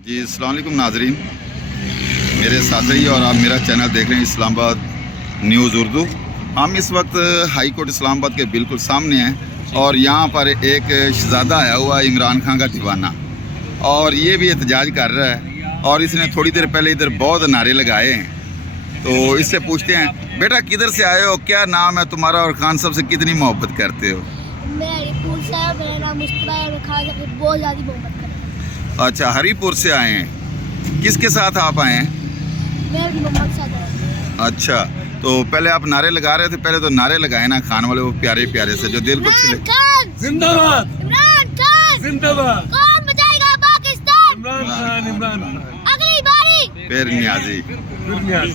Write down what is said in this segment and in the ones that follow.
जी अस्सलाम वालेकुम नाजरीन, मेरे साथ रहिए और आप मेरा चैनल देख रहे हैं इस्लामाबाद न्यूज़ उर्दू। हम इस वक्त हाई कोर्ट इस्लामाबाद के बिल्कुल सामने हैं और यहाँ पर एक शहज़ादा आया हुआ है इमरान खान का दीवाना, और ये भी एहतजाज कर रहा है और इसने थोड़ी देर पहले इधर बहुत नारे लगाए हैं। तो इससे पूछते हैं, बेटा किधर से आए हो, क्या नाम है तुम्हारा और खान साहब से कितनी मोहब्बत करते हो? मैं हरीपुर से आया, मेरा नाम मुस्तफा है, मैं खान साहब से बहुत ज़्यादा मोहब्बत करता हूँ। अच्छा, हरीपुर से आए हैं, किसके साथ आप आए हैं? मैं अपनी मम्मा के साथ आया। अच्छा, तो पहले आप नारे लगा रहे थे, पहले तो नारे लगाए ना खान वाले, वो प्यारे प्यारे से जो दिल को इमरान छिले। खान जिंदाबाद, इमरान खान जिंदाबाद, कौन बचाएगा पाकिस्तान? इमरान खान, इमरान खान, अगली बारी फिर नियाजी फिर न्याज़।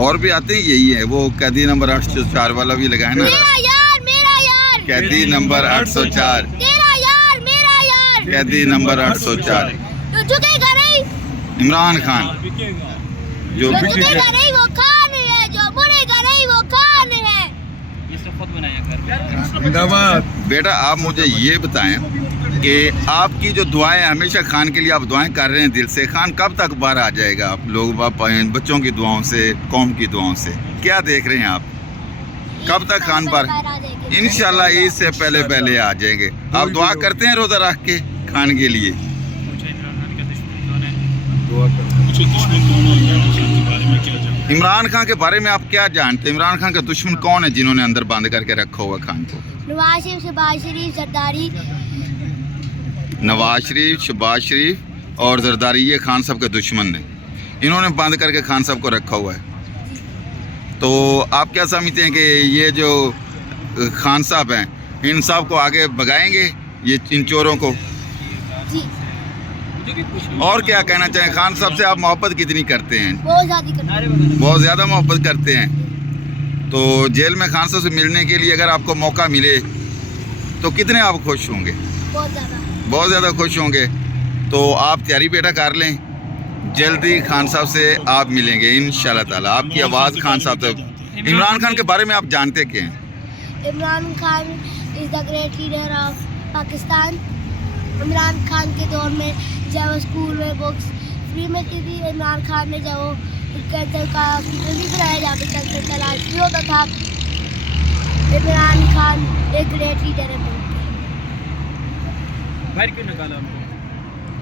और भी आते हैं, यही है वो कैदी नंबर 804 वाला भी लगाए ना, मेरा यार कैदी नंबर 804, तेरा यार मेरा यार, कैदी नंबर 804 जो झुकेगा नहीं, इमरान खान, जो जो झुकेगा नहीं वो खान है, जो मुड़ेगा नहीं वो खान है। जिंदाबाद। बेटा आप मुझे ये बताएं कि आपकी जो दुआएं हमेशा खान के लिए आप दुआएं कर रहे हैं दिल से, खान कब तक बाहर आ जाएगा? आप लोग बच्चों की दुआओं से, कौम की दुआओं से क्या देख रहे हैं आप? कब तक खान बाहर? इंशाल्लाह ईद से पहले पहले आ जाएंगे। आप दुआ करते हैं रोज़ा रख के खान के लिए? इमरान खान के बारे में आप क्या जानते हैं? इमरान खान का दुश्मन कौन है जिन्होंने अंदर बंद करके रखा हुआ खान को? नवाज शरीफ, शहबाज शरीफ, जरदारी। नवाज शरीफ, शहबाज शरीफ और जरदारी, ये खान साहब के दुश्मन ने, इन्होंने बंद करके खान साहब को रखा हुआ है। तो आप क्या समझते हैं कि ये जो खान साहब हैं, इन साहब को आगे भगाएंगे ये इन चोरों को? जी और क्या कहना चाहें, खान साहब से आप मोहब्बत कितनी करते हैं? बहुत ज़्यादा करता हूँ। बहुत ज़्यादा मोहब्बत करते हैं। तो जेल में खान साहब से मिलने के लिए अगर आपको मौका मिले तो कितने आप खुश होंगे? बहुत ज़्यादा। बहुत ज़्यादा खुश होंगे। तो आप तैयारी बेटा कर लें, जल्दी खान साहब से आप मिलेंगे इंशाल्लाह ताला। आपकी आवाज़ खान साहब तक। इमरान खान के बारे में आप जानते क्या हैं? Imran Khan is the great leader of Pakistan. Imran Khan के दौर में जब वो स्कूल में बुक्स फ्री में की थी, इमरान खान ने जब वो कैंसर का हॉस्पिटल भी बनाया जहाँ पे कैंसर का इलाज भी होता था। इमरान खान एक ग्रेट लीडर है।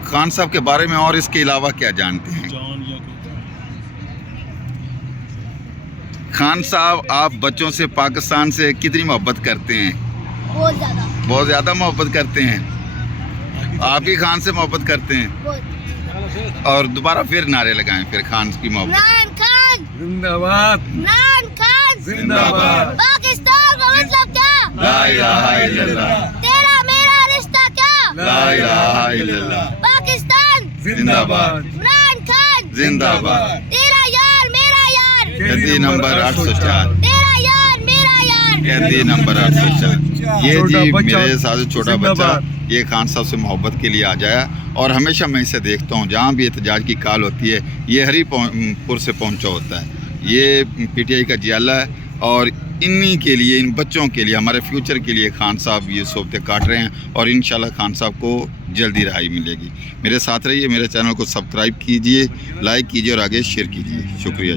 खान साहब के बारे में और इसके अलावा क्या जानते हैं? खान साहब आप बच्चों से, पाकिस्तान से कितनी मोहब्बत करते हैं? बहुत ज़्यादा। बहुत ज़्यादा मोहब्बत करते हैं। आप भी खान से मोहब्बत करते हैं? बहुत। और दोबारा फिर नारे लगाएं फिर खान की मोहब्बत। इमरान खान जिंदाबाद, इमरान खान जिंदाबाद। पाकिस्तान का मतलब क्या? ला इलाहा इल्लल्लाह, तेरा मेरा रिश्ता क्या? ला इलाहा इल्लल्लाह, पाकिस्तान जिंदाबाद, इमरान खान जिंदाबाद। तेरा यार मेरा यार, कैदी नंबर 804, तेरा यार मेरा यार। कैदी नंबर 804। ये छोटा जी बच्चा, मेरे साथ छोटा बच्चा जिंदाबाद। ये खान साहब से मोहब्बत के लिए आ जाया, और हमेशा मैं इसे देखता हूँ जहाँ भी एहतजाज की कॉल होती है ये हरीपुर से पहुँचा होता है। ये पीटीआई का जियाला है और इन्हीं के लिए, इन बच्चों के लिए, हमारे फ्यूचर के लिए खान साहब ये सोबतें काट रहे हैं, और इंशाल्लाह खान साहब को जल्दी रिहाई मिलेगी। मेरे साथ रहिए, मेरे चैनल को सब्सक्राइब कीजिए, लाइक कीजिए और आगे शेयर कीजिए। शुक्रिया जी।